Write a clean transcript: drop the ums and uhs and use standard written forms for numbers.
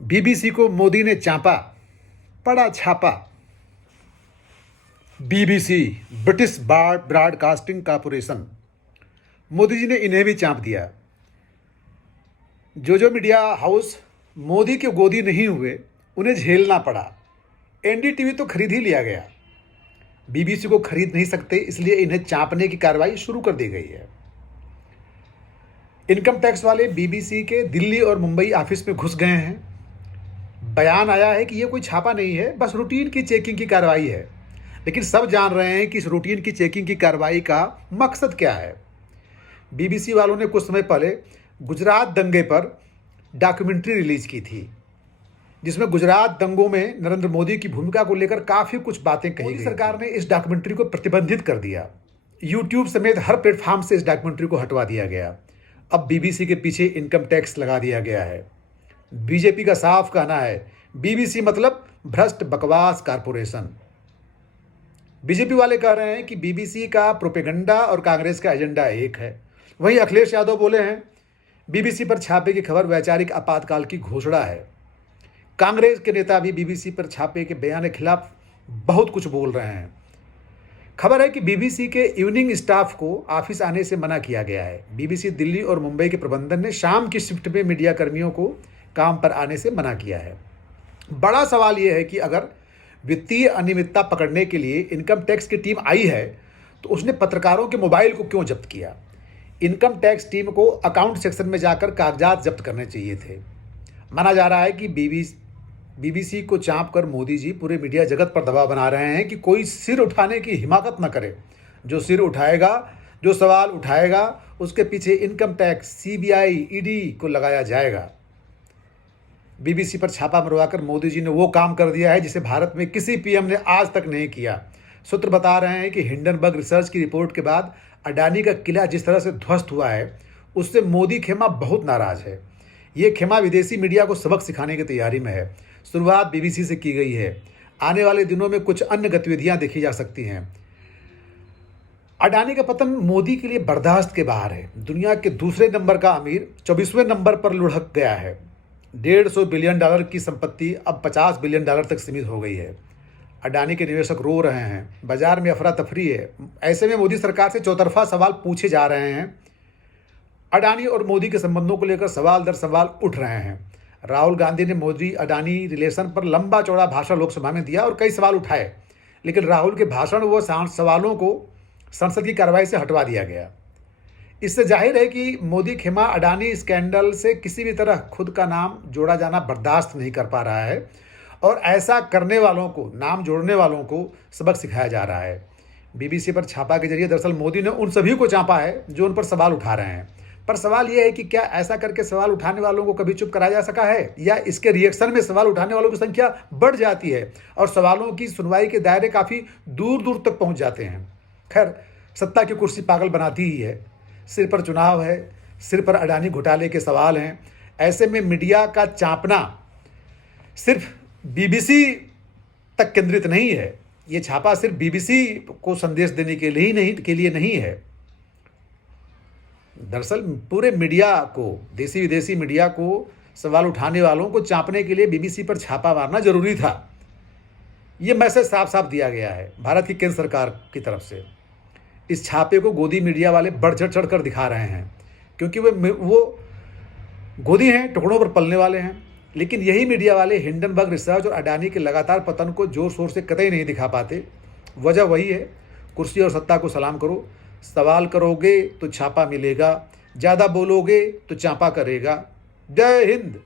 BBC को मोदी ने चांपा, पड़ा छापा। BBC, British Broadcasting Corporation, Modi ji ने इन्हें भी चांप दिया। जो मीडिया हाउस मोदी के गोदी नहीं हुए उन्हें झेलना पड़ा। एनडीटीवी तो खरीद ही लिया गया, बीबीसी को खरीद नहीं सकते, इसलिए इन्हें चांपने की कार्रवाई शुरू कर दी गई है। इनकम टैक्स वाले बीबीसी के दिल्ली और मुंबई ऑफिस में घुस गए हैं। बयान आया है कि ये कोई छापा नहीं है, बस रूटीन की चेकिंग की कार्रवाई है। लेकिन सब जान रहे हैं कि इस रूटीन की चेकिंग की कार्रवाई का मकसद क्या है। बीबीसी वालों ने कुछ समय पहले गुजरात दंगे पर डॉक्यूमेंट्री रिलीज की थी, जिसमें गुजरात दंगों में नरेंद्र मोदी की भूमिका को लेकर काफ़ी कुछ बातें कही गई। सरकार ने इस डॉक्यूमेंट्री को प्रतिबंधित कर दिया। यूट्यूब समेत हर प्लेटफॉर्म से इस डॉक्यूमेंट्री को हटवा दिया गया। अब बीबीसी के पीछे इनकम टैक्स लगा दिया गया है। बीजेपी का साफ कहना है, बीबीसी मतलब भ्रष्ट बकवास कारपोरेशन। बीजेपी वाले कह रहे हैं कि बीबीसी का प्रोपेगेंडा और कांग्रेस का एजेंडा एक है। वहीं अखिलेश यादव बोले हैं, बीबीसी पर छापे की खबर वैचारिक आपातकाल की घोषणा है। कांग्रेस के नेता भी बीबीसी पर छापे के बयान के खिलाफ बहुत कुछ बोल रहे हैं। खबर है कि बीबीसी के इवनिंग स्टाफ को ऑफिस आने से मना किया गया है। बीबीसी दिल्ली और मुंबई के प्रबंधन ने शाम की शिफ्ट में मीडिया कर्मियों को काम पर आने से मना किया है। बड़ा सवाल यह है कि अगर वित्तीय अनियमितता पकड़ने के लिए इनकम टैक्स की टीम आई है तो उसने पत्रकारों के मोबाइल को क्यों जब्त किया। इनकम टैक्स टीम को अकाउंट सेक्शन में जाकर कागजात जब्त करने चाहिए थे। माना जा रहा है कि बीबीसी को चांप कर मोदी जी पूरे मीडिया जगत पर दबाव बना रहे हैं कि कोई सिर उठाने की हिमाकत न करे। जो सिर उठाएगा, जो सवाल उठाएगा, उसके पीछे इनकम टैक्स, सीबीआई, ईडी को लगाया जाएगा। बीबीसी पर छापा मरवाकर मोदी जी ने वो काम कर दिया है जिसे भारत में किसी पीएम ने आज तक नहीं किया। सूत्र बता रहे हैं कि हिंडनबर्ग रिसर्च की रिपोर्ट के बाद अडानी का किला जिस तरह से ध्वस्त हुआ है, उससे मोदी खेमा बहुत नाराज है। ये खेमा विदेशी मीडिया को सबक सिखाने की तैयारी में है। शुरुआत बीबीसी से की गई है। आने वाले दिनों में कुछ अन्य गतिविधियां देखी जा सकती हैं। अडानी का पतन मोदी के लिए बर्दाश्त के बाहर है। दुनिया के दूसरे नंबर का अमीर 24वें नंबर पर लुढ़क गया है। $150 बिलियन की संपत्ति अब $50 बिलियन तक सीमित हो गई है। अडानी के निवेशक रो रहे हैं, बाजार में अफरा तफरी है। ऐसे में मोदी सरकार से चौतरफा सवाल पूछे जा रहे हैं। अडानी और मोदी के संबंधों को लेकर सवाल दर सवाल उठ रहे हैं। राहुल गांधी ने मोदी अडानी रिलेशन पर लंबा चौड़ा भाषण लोकसभा में दिया और कई सवाल उठाए, लेकिन राहुल के भाषण व सवालों को संसद की कार्रवाई से हटवा दिया गया। इससे जाहिर है कि मोदी खेमा अडानी स्कैंडल से किसी भी तरह खुद का नाम जोड़ा जाना बर्दाश्त नहीं कर पा रहा है और ऐसा करने वालों को, नाम जोड़ने वालों को सबक सिखाया जा रहा है। बीबीसी पर छापा के जरिए दरअसल मोदी ने उन सभी को चांपा है जो उन पर सवाल उठा रहे हैं। पर सवाल यह है कि क्या ऐसा करके सवाल उठाने वालों को कभी चुप कराया जा सका है, या इसके रिएक्शन में सवाल उठाने वालों की संख्या बढ़ जाती है और सवालों की सुनवाई के दायरे काफ़ी दूर दूर तक पहुंच जाते हैं। खैर, सत्ता की कुर्सी पागल बनाती ही है। सिर पर चुनाव है, सिर पर अडानी घोटाले के सवाल हैं। ऐसे में मीडिया का चांपना सिर्फ बीबीसी तक केंद्रित नहीं है। ये छापा सिर्फ बीबीसी को संदेश देने के लिए नहीं है। दरअसल पूरे मीडिया को, देसी विदेशी मीडिया को, सवाल उठाने वालों को चांपने के लिए बीबीसी पर छापा मारना जरूरी था। ये मैसेज साफ साफ दिया गया है भारत की केंद्र सरकार की तरफ से। इस छापे को गोदी मीडिया वाले बढ़ चढ़ कर दिखा रहे हैं, क्योंकि वो गोदी हैं, टुकड़ों पर पलने वाले हैं। लेकिन यही मीडिया वाले हिंडनबर्ग रिसर्च और अडानी के लगातार पतन को जोर शोर से कतई नहीं दिखा पाते। वजह वही है, कुर्सी और सत्ता को सलाम करो। सवाल करोगे तो छापा मिलेगा, ज़्यादा बोलोगे तो चांपा करेगा। जय हिंद।